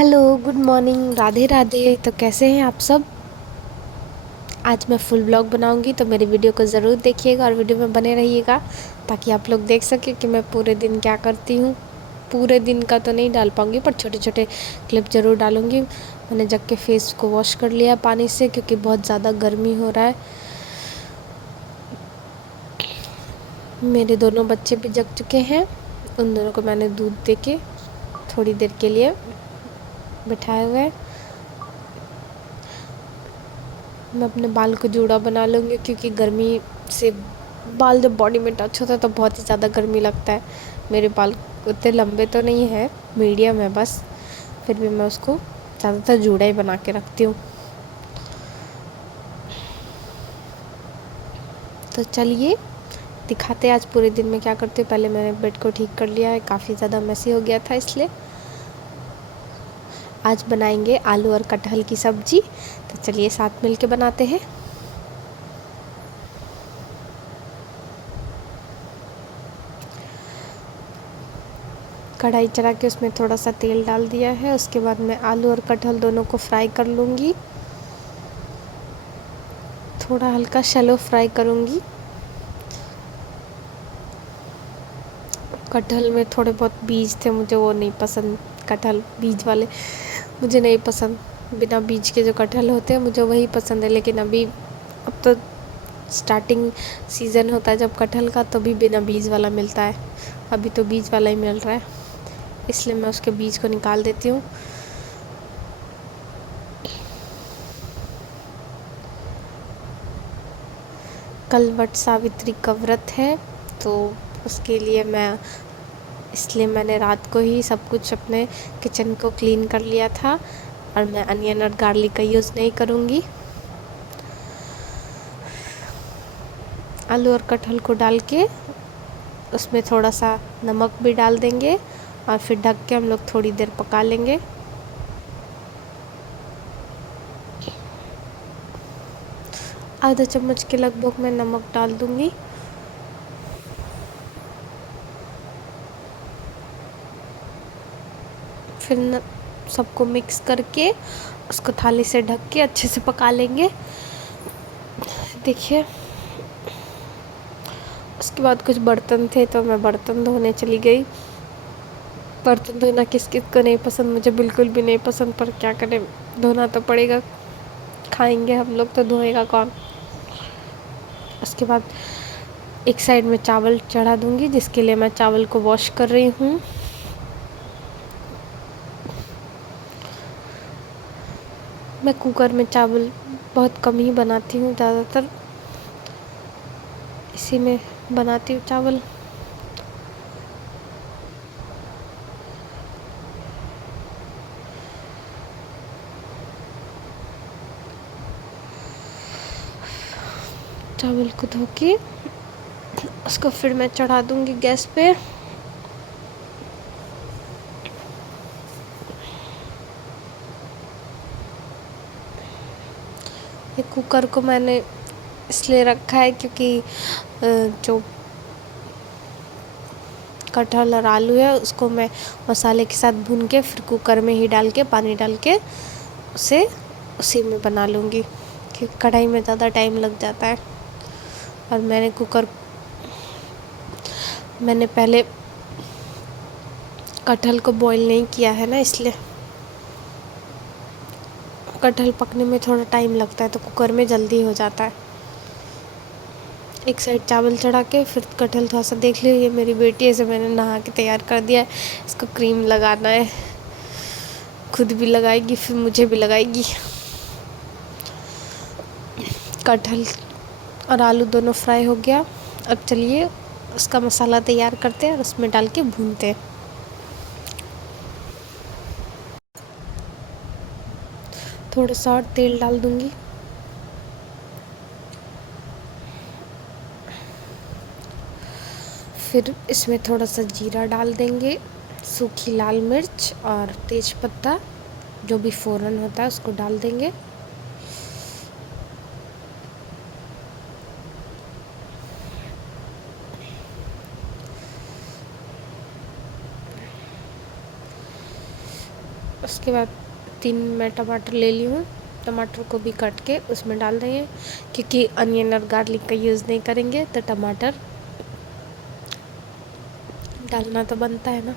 Hello, good morning, Radhe Radhe. तो कैसे हैं आप सब? आज मैं फुल ब्लॉग बनाऊंगी तो मेरी वीडियो को ज़रूर देखिएगा और वीडियो में बने रहिएगा ताकि आप लोग देख सकें कि मैं पूरे दिन क्या करती हूँ। पूरे दिन का तो नहीं डाल पाऊंगी पर छोटे छोटे क्लिप ज़रूर डालूंगी। मैंने जग के फेस को वॉश कर लिया पानी से क्योंकि बहुत ज़्यादा गर्मी हो रहा है। मेरे दोनों बच्चे भी जग चुके हैं। उन दोनों को मैंने दूध दे के थोड़ी देर के लिए बिठाए हुए हैं। मैं अपने बाल को जूड़ा बना लूँगी क्योंकि गर्मी से बाल जब बॉडी में टच होता है तो बहुत ही ज़्यादा गर्मी लगता है। मेरे बाल उतने लंबे तो नहीं है, मीडियम है बस, फिर भी मैं उसको ज़्यादातर जूड़ा ही बना के रखती हूँ। तो चलिए दिखाते हैं आज पूरे दिन में क्या करती हूँ। पहले मैंने बेड को ठीक कर लिया है, काफ़ी ज़्यादा मेसी हो गया था, इसलिए आज बनाएंगे आलू और कटहल की सब्जी। तो चलिए साथ मिल के बनाते हैं। कढ़ाई चढ़ा के उसमें थोड़ा सा तेल डाल दिया है। उसके बाद मैं आलू और कटहल दोनों को फ्राई कर लूँगी। थोड़ा हल्का शैलो फ्राई करूँगी। कटहल में थोड़े बहुत बीज थे, मुझे वो नहीं पसंद। कटहल बीज वाले मुझे नहीं पसंद। बिना बीज के जो कटहल होते हैं मुझे वही पसंद है। लेकिन अब तो स्टार्टिंग सीज़न होता है जब कटहल का, तो भी बिना बीज वाला मिलता है। अभी तो बीज वाला ही मिल रहा है, इसलिए मैं उसके बीज को निकाल देती हूँ। कल वट सावित्री का व्रत है, तो उसके लिए मैंने रात को ही सब कुछ अपने किचन को क्लीन कर लिया था। और मैं अनियन और गार्लिक का यूज़ नहीं करूँगी। आलू और कटहल को डाल के उसमें थोड़ा सा नमक भी डाल देंगे और फिर ढक के हम लोग थोड़ी देर पका लेंगे। आधा चम्मच के लगभग मैं नमक डाल दूँगी। फिर सबको मिक्स करके उसको थाली से ढक के अच्छे से पका लेंगे। देखिए, उसके बाद कुछ बर्तन थे तो मैं बर्तन धोने चली गई। बर्तन धोना किस किस को नहीं पसंद, मुझे बिल्कुल भी नहीं पसंद, पर क्या करें, धोना तो पड़ेगा। खाएंगे हम लोग तो धोएगा कौन। उसके बाद एक साइड में चावल चढ़ा दूंगी, जिसके लिए मैं चावल को वॉश कर रही हूँ। मैं कुकर में चावल बहुत कम ही बनाती हूँ, ज़्यादातर इसी में बनाती हूँ चावल। चावल को धो के उसको फिर मैं चढ़ा दूंगी गैस पे। ये कुकर को मैंने इसलिए रखा है क्योंकि जो कटहल और आलू है उसको मैं मसाले के साथ भून के फिर कुकर में ही डाल के पानी डाल के उसे उसी में बना लूँगी, क्योंकि कढ़ाई में ज़्यादा टाइम लग जाता है। और मैंने पहले कटहल को बॉईल नहीं किया है ना, इसलिए कटहल पकने में थोड़ा टाइम लगता है, तो कुकर में जल्दी हो जाता है। एक साइड चावल चढ़ा के फिर कटहल थोड़ा सा देख लिया। ये मेरी बेटी है, इसे मैंने नहा के तैयार कर दिया है। इसको क्रीम लगाना है, खुद भी लगाएगी फिर मुझे भी लगाएगी। कटहल और आलू दोनों फ्राई हो गया। अब चलिए उसका मसाला तैयार करते हैं और उसमें डाल के भूनते हैं। थोड़ा सा और तेल डाल दूंगी। फिर इसमें थोड़ा सा जीरा डाल देंगे, सूखी लाल मिर्च और तेज पत्ता, जो भी फ़ोरन होता है उसको डाल देंगे। उसके बाद 3 मैं टमाटर ले ली हूँ। टमाटर को भी काट के उसमें डाल देंगे, क्योंकि अनियन और गार्लिक का यूज़ नहीं करेंगे तो टमाटर डालना तो बनता है ना।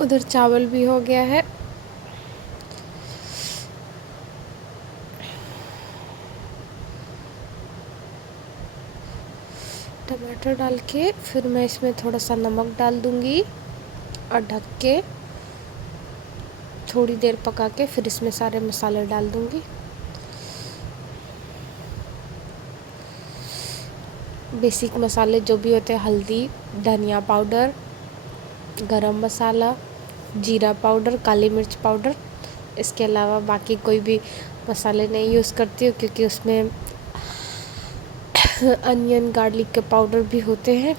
उधर चावल भी हो गया है। टमाटर डाल के फिर मैं इसमें थोड़ा सा नमक डाल दूँगी और ढक के थोड़ी देर पका के फिर इसमें सारे मसाले डाल दूँगी। बेसिक मसाले जो भी होते हैं, हल्दी, धनिया पाउडर, गरम मसाला, जीरा पाउडर, काली मिर्च पाउडर। इसके अलावा बाकी कोई भी मसाले नहीं यूज़ करती हूँ, क्योंकि उसमें अनियन गार्लिक के पाउडर भी होते हैं।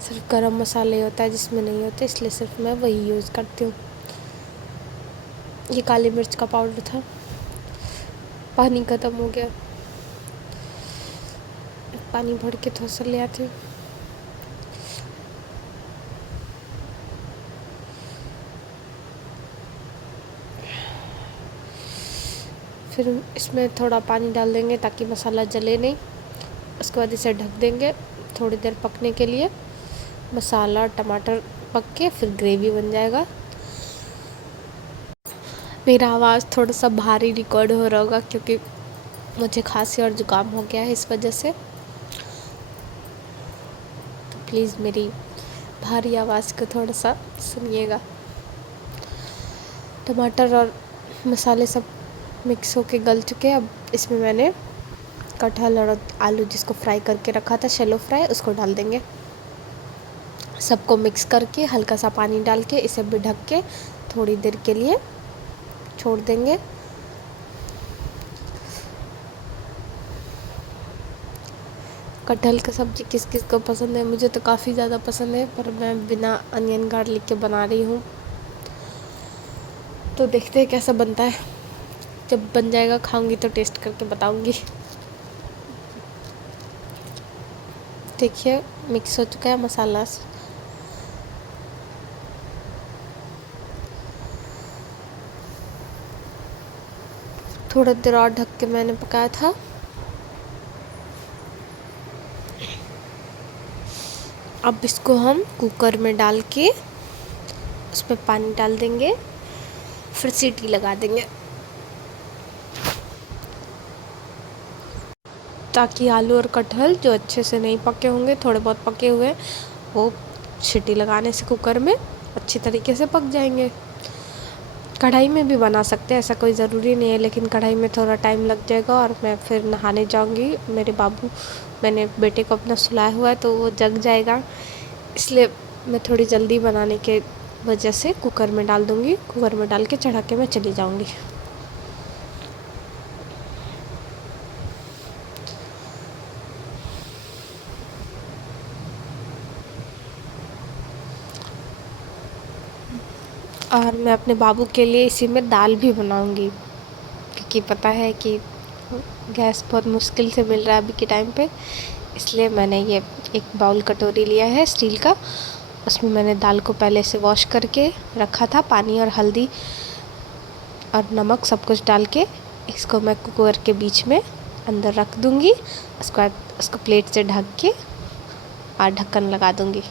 सिर्फ गरम मसाले होता है जिसमें नहीं होते, इसलिए सिर्फ मैं वही यूज़ करती हूँ। ये काली मिर्च का पाउडर था। पानी ख़त्म हो गया, पानी भर के थोड़ा सा ले आती हूँ। फिर इसमें थोड़ा पानी डाल देंगे ताकि मसाला जले नहीं। उसके बाद इसे ढक देंगे थोड़ी देर पकने के लिए। मसाला टमाटर पक के फिर ग्रेवी बन जाएगा। मेरा आवाज़ थोड़ा सा भारी रिकॉर्ड हो रहा होगा, क्योंकि मुझे खांसी और ज़ुकाम हो गया है, इस वजह से। तो प्लीज़ मेरी भारी आवाज़ को थोड़ा सा सुनिएगा। टमाटर और मसाले सब मिक्स होके गल चुके हैं। अब इसमें मैंने कटहल और आलू जिसको फ्राई करके रखा था, शैलो फ्राई, उसको डाल देंगे। सबको मिक्स करके हल्का सा पानी डाल के इसे भी ढक के थोड़ी देर के लिए छोड़ देंगे। कटहल का सब्ज़ी किस किस को पसंद है? मुझे तो काफ़ी ज़्यादा पसंद है, पर मैं बिना अनियन गार्लिक के बना रही हूँ, तो देखते हैं कैसा बनता है। जब बन जाएगा खाऊंगी तो टेस्ट करके बताऊंगी। देखिए मिक्स हो चुका है मसाला। थोड़ा देर और ढक के मैंने पकाया था। अब इसको हम कुकर में डाल के उसमें पानी डाल देंगे, फिर सीटी लगा देंगे, ताकि आलू और कटहल जो अच्छे से नहीं पके होंगे, थोड़े बहुत पके हुए, वो सीटी लगाने से कुकर में अच्छी तरीके से पक जाएंगे। कढ़ाई में भी बना सकते हैं, ऐसा कोई ज़रूरी नहीं है, लेकिन कढ़ाई में थोड़ा टाइम लग जाएगा और मैं फिर नहाने जाऊंगी। मेरे बाबू, मैंने बेटे को अपना सुलाया हुआ है तो वो जग जाएगा, इसलिए मैं थोड़ी जल्दी बनाने के वजह से कुकर में डाल दूँगी। कुकर में डाल के चढ़ा के मैं चली जाऊँगी। और मैं अपने बाबू के लिए इसी में दाल भी बनाऊँगी, क्योंकि पता है कि गैस बहुत मुश्किल से मिल रहा है अभी के टाइम पे, इसलिए मैंने ये एक बाउल कटोरी लिया है स्टील का। उसमें मैंने दाल को पहले से वॉश करके रखा था, पानी और हल्दी और नमक सब कुछ डाल के। इसको मैं कुकर के बीच में अंदर रख दूँगी। उसके बाद उसको प्लेट से ढक के और ढक्कन लगा दूँगी,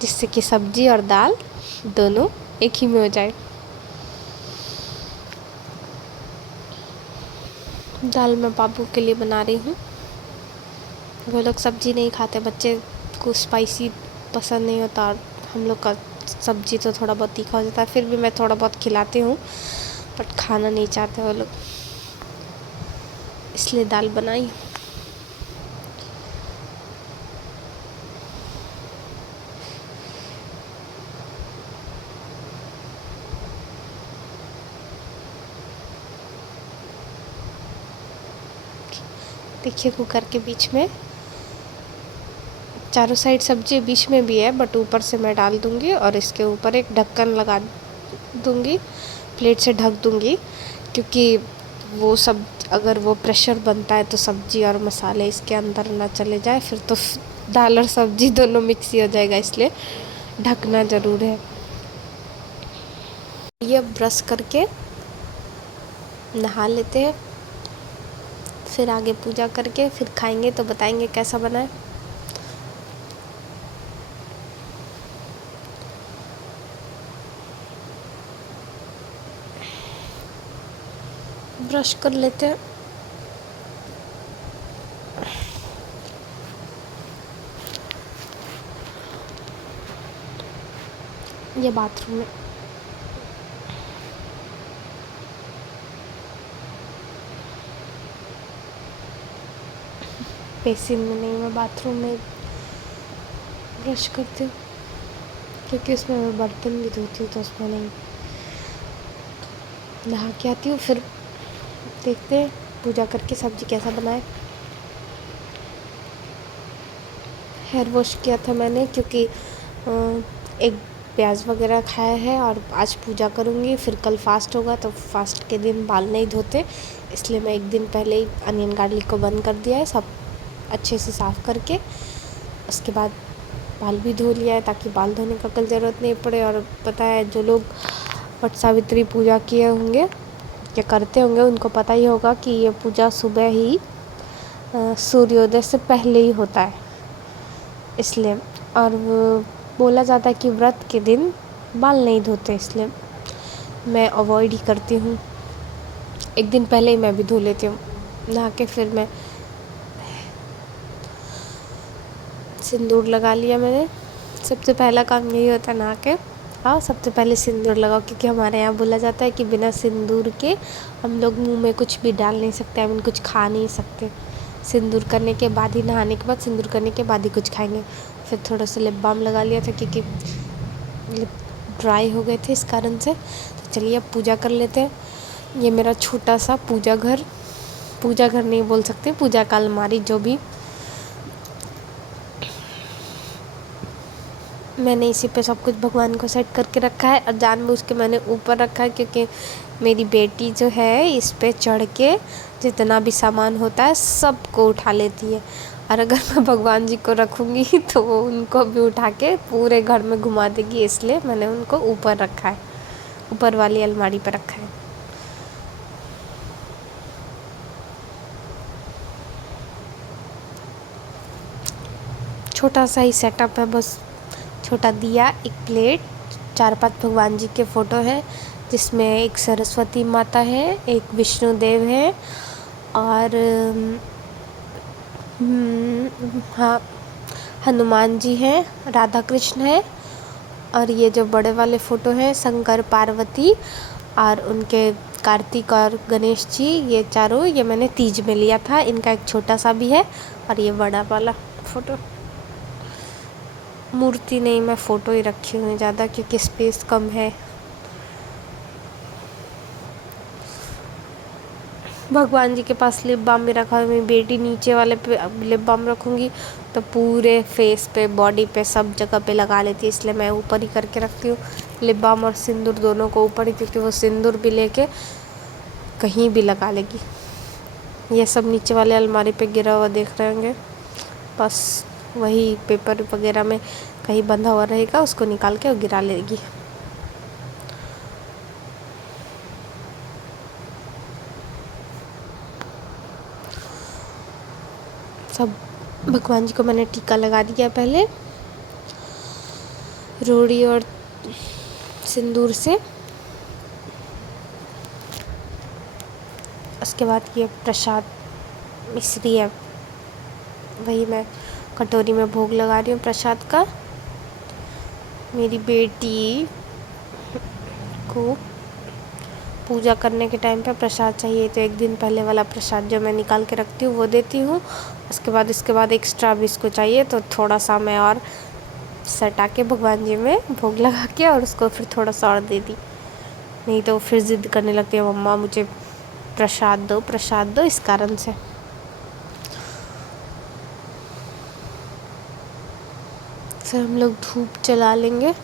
जिससे कि सब्ज़ी और दाल दोनों एक ही में हो जाए। दाल मैं बाबू के लिए बना रही हूँ। वो लोग सब्ज़ी नहीं खाते, बच्चे को स्पाइसी पसंद नहीं होता, और हम लोग का सब्ज़ी तो थोड़ा बहुत तीखा हो जाता है। फिर भी मैं थोड़ा बहुत खिलाती हूँ, बट खाना नहीं चाहते वो लोग, इसलिए दाल बनाई। देखिए कुकर के बीच में चारों साइड सब्जी बीच में भी है, बट ऊपर से मैं डाल दूँगी और इसके ऊपर एक ढक्कन लगा दूँगी, प्लेट से ढक दूँगी, क्योंकि वो सब अगर वो प्रेशर बनता है तो सब्जी और मसाले इसके अंदर ना चले जाए, फिर तो दाल और सब्जी दोनों मिक्स ही हो जाएगा, इसलिए ढकना ज़रूर है। ये ब्रश करके नहा लेते हैं, फिर आगे पूजा करके फिर खाएंगे तो बताएंगे कैसा बना है। ब्रश कर लेते हैं। ये बाथरूम में बेसिन में नहीं, मैं बाथरूम में ब्रश करती हूँ, क्योंकि उसमें मैं बर्तन भी धोती हूँ, तो उसमें नहीं। नहा के आती हूँ, फिर देखते हैं पूजा करके सब्जी कैसा बनाए। हेयर वॉश किया था मैंने, क्योंकि एक प्याज वगैरह खाया है और आज पूजा करूँगी, फिर कल फास्ट होगा, तो फास्ट के दिन बाल नहीं धोते, इसलिए मैं एक दिन पहले ही अनियन गार्लिक को बंद कर दिया है, सब अच्छे से साफ़ करके। उसके बाद बाल भी धो लिया है, ताकि बाल धोने का कल ज़रूरत नहीं पड़े। और पता है, जो लोग वट सावित्री पूजा किए होंगे या करते होंगे, उनको पता ही होगा कि ये पूजा सुबह ही सूर्योदय से पहले ही होता है, इसलिए। और बोला जाता है कि व्रत के दिन बाल नहीं धोते, इसलिए मैं अवॉइड ही करती हूँ। एक दिन पहले ही मैं भी धो लेती हूँ। नहा के फिर मैं सिंदूर लगा लिया मैंने। सबसे पहला काम यही होता है, नहा के आओ सबसे पहले सिंदूर लगाओ, क्योंकि हमारे यहाँ बोला जाता है कि बिना सिंदूर के हम लोग मुंह में कुछ भी डाल नहीं सकते, हम कुछ खा नहीं सकते। सिंदूर करने के बाद ही, नहाने के बाद सिंदूर करने के बाद ही कुछ खाएंगे। फिर थोड़ा सा लिप बाम लगा लिया था, क्योंकि लिप ड्राई हो गए थे इस कारण से। तो चलिए अब पूजा कर लेते हैं। ये मेरा छोटा सा पूजा घर नहीं बोल सकते, पूजा का अलमारी, जो भी। मैंने इसी पे सब कुछ भगवान को सेट करके रखा है, और जानबूझ के मैंने ऊपर रखा है, क्योंकि मेरी बेटी जो है इस पे चढ़ के जितना भी सामान होता है सबको उठा लेती है। और अगर मैं भगवान जी को रखूँगी तो वो उनको भी उठा के पूरे घर में घुमा देगी, इसलिए मैंने उनको ऊपर रखा है, ऊपर वाली अलमारी पर रखा है। छोटा सा ही सेटअप है, बस छोटा दिया, एक प्लेट, 4-5 भगवान जी के फ़ोटो है, जिसमें एक सरस्वती माता है, एक विष्णु देव है, और हाँ, हनुमान जी हैं, राधा कृष्ण है, और ये जो बड़े वाले फ़ोटो हैं शंकर पार्वती और उनके कार्तिक और गणेश जी, ये चारों ये मैंने तीज में लिया था। इनका एक छोटा सा भी है, और ये बड़ा वाला फ़ोटो। मूर्ति नहीं, मैं फ़ोटो ही रखी हुई ज़्यादा, क्योंकि स्पेस कम है। भगवान जी के पास लिप बाम भी रखा है। मेरी बेटी नीचे वाले पे लिप बाम रखूँगी तो पूरे फेस पे, बॉडी पे, सब जगह पे लगा लेती है, इसलिए मैं ऊपर ही करके रखती हूँ लिप बाम और सिंदूर दोनों को ऊपर ही, क्योंकि वो सिंदूर भी लेके कहीं भी लगा लेगी। ये सब नीचे वाले अलमारी पे गिरा हुआ देख रहे होंगे, बस वही पेपर वगैरह में कहीं बंधा हुआ रहेगा, उसको निकाल के वो गिरा लेगी। सब भगवान जी को मैंने टीका लगा दिया पहले रोड़ी और सिंदूर से। उसके बाद ये प्रसाद मिश्री है, वही मैं कटोरी में भोग लगा रही हूँ प्रसाद का। मेरी बेटी को पूजा करने के टाइम पे प्रसाद चाहिए, तो एक दिन पहले वाला प्रसाद जो मैं निकाल के रखती हूँ वो देती हूँ। इसके बाद एक्स्ट्रा भी इसको चाहिए, तो थोड़ा सा मैं और सटा के भगवान जी में भोग लगा के और उसको फिर थोड़ा सा और दे दी। नहीं तो फिर ज़िद करने लगती है, मम्मा मुझे प्रसाद दो, इस कारण से। फिर हम लोग धूप जला लेंगे।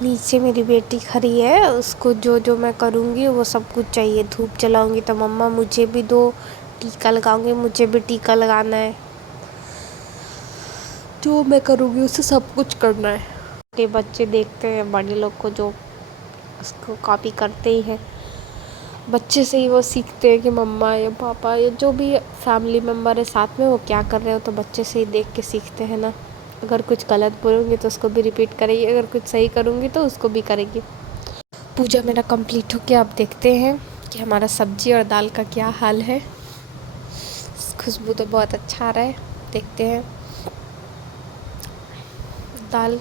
नीचे मेरी बेटी खड़ी है, उसको जो जो मैं करूँगी वो सब कुछ चाहिए। धूप जलाऊंगी तो मम्मा मुझे भी दो, टीका लगाऊंगी मुझे भी टीका लगाना है, जो मैं करूँगी उसे सब कुछ करना है। ये बच्चे देखते हैं बड़े लोग को, जो उसको कॉपी करते ही हैं। बच्चे से ही वो सीखते हैं कि मम्मा या पापा या जो भी फैमिली मेम्बर है साथ में वो क्या कर रहे हो, तो बच्चे से ही देख के सीखते हैं ना। अगर कुछ गलत बोलूँगी तो उसको भी रिपीट करेगी, अगर कुछ सही करूँगी तो उसको भी करेगी। पूजा मेरा कंप्लीट हो गया। अब देखते हैं कि हमारा सब्जी और दाल का क्या हाल है। खुशबू तो बहुत अच्छा आ रहा है, देखते हैं। दाल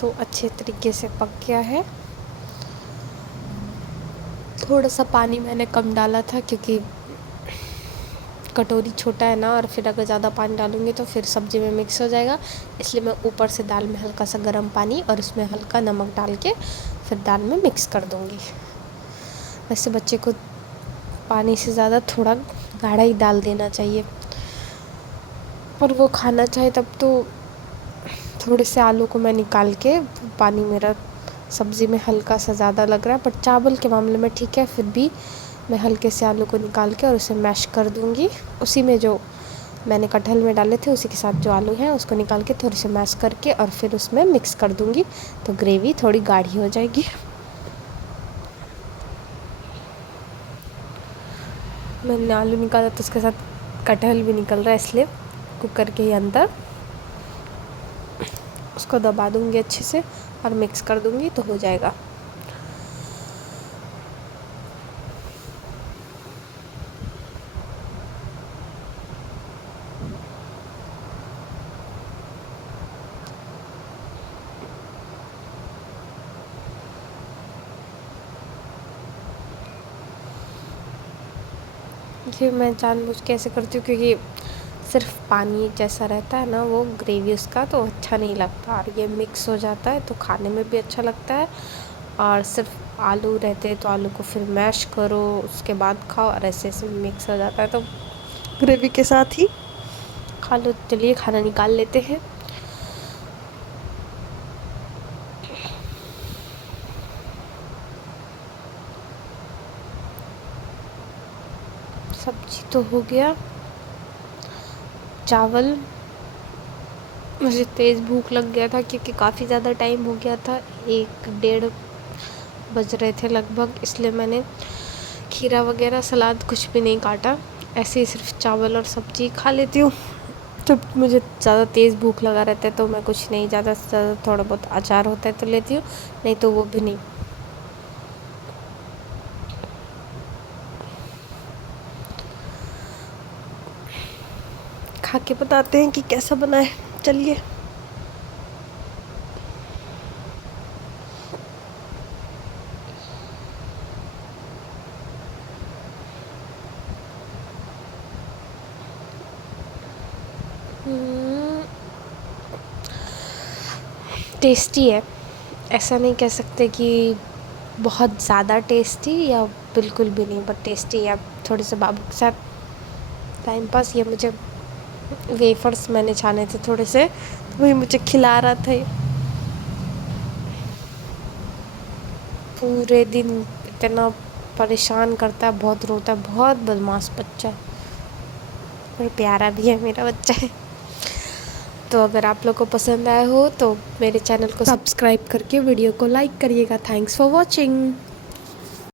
तो अच्छे तरीके से पक गया है। थोड़ा सा पानी मैंने कम डाला था क्योंकि कटोरी छोटा है ना, और फिर अगर ज़्यादा पानी डालूंगी तो फिर सब्ज़ी में मिक्स हो जाएगा, इसलिए मैं ऊपर से दाल में हल्का सा गर्म पानी और उसमें हल्का नमक डाल के फिर दाल में मिक्स कर दूँगी। वैसे बच्चे को पानी से ज़्यादा थोड़ा गाढ़ा ही दाल देना चाहिए, पर वो खाना चाहे तब तो। थोड़े से आलू को मैं निकाल के, पानी मेरा सब्ज़ी में हल्का सा ज़्यादा लग रहा है, पर चावल के मामले में ठीक है। फिर भी मैं हल्के से आलू को निकाल के और उसे मैश कर दूँगी। उसी में जो मैंने कटहल में डाले थे उसी के साथ जो आलू हैं उसको निकाल के थोड़े से मैश करके और फिर उसमें मिक्स कर दूँगी, तो ग्रेवी थोड़ी गाढ़ी हो जाएगी। मैंने आलू निकाला तो उसके साथ कटहल भी निकल रहा है, इसलिए कुकर के ही अंदर उसको दबा दूँगी अच्छे से और मिक्स कर दूँगी तो हो जाएगा। ये मैं जानबूझ के ऐसे करती हूँ क्योंकि सिर्फ पानी जैसा रहता है ना वो ग्रेवी उसका, तो अच्छा नहीं लगता, और ये मिक्स हो जाता है तो खाने में भी अच्छा लगता है। और सिर्फ आलू रहते हैं तो आलू को फिर मैश करो उसके बाद खाओ, और ऐसे ऐसे मिक्स हो जाता है तो ग्रेवी के साथ ही खा लो। चलिए खाना निकाल लेते हैं। सब्जी तो हो गया, चावल। मुझे तेज़ भूख लग गया था क्योंकि काफ़ी ज़्यादा टाइम हो गया था, 1 डेढ़ बज रहे थे लगभग, इसलिए मैंने खीरा वगैरह सलाद कुछ भी नहीं काटा, ऐसे ही सिर्फ चावल और सब्जी खा लेती हूँ। जब मुझे ज़्यादा तेज़ भूख लगा रहता है तो मैं कुछ नहीं, ज़्यादा से ज़्यादा थोड़ा बहुत अचार होता है तो लेती हूँ, नहीं तो वो भी नहीं। खा के बताते हैं कि कैसा बना है, चलिए। टेस्टी है, ऐसा नहीं कह सकते कि बहुत ज़्यादा टेस्टी या बिल्कुल भी नहीं, बट टेस्टी है। अब थोड़े से बाबू के साथ टाइम पास, ये मुझे वेफर्स मैंने छाने थे थोड़े से, तो वही मुझे खिला रहा था। पूरे दिन इतना परेशान करता है, बहुत रोता है, बहुत बदमाश बच्चा है, और प्यारा भी है मेरा बच्चा है। तो अगर आप लोग को पसंद आया हो तो मेरे चैनल को सब्सक्राइब करके वीडियो को लाइक करिएगा। Thanks for watching.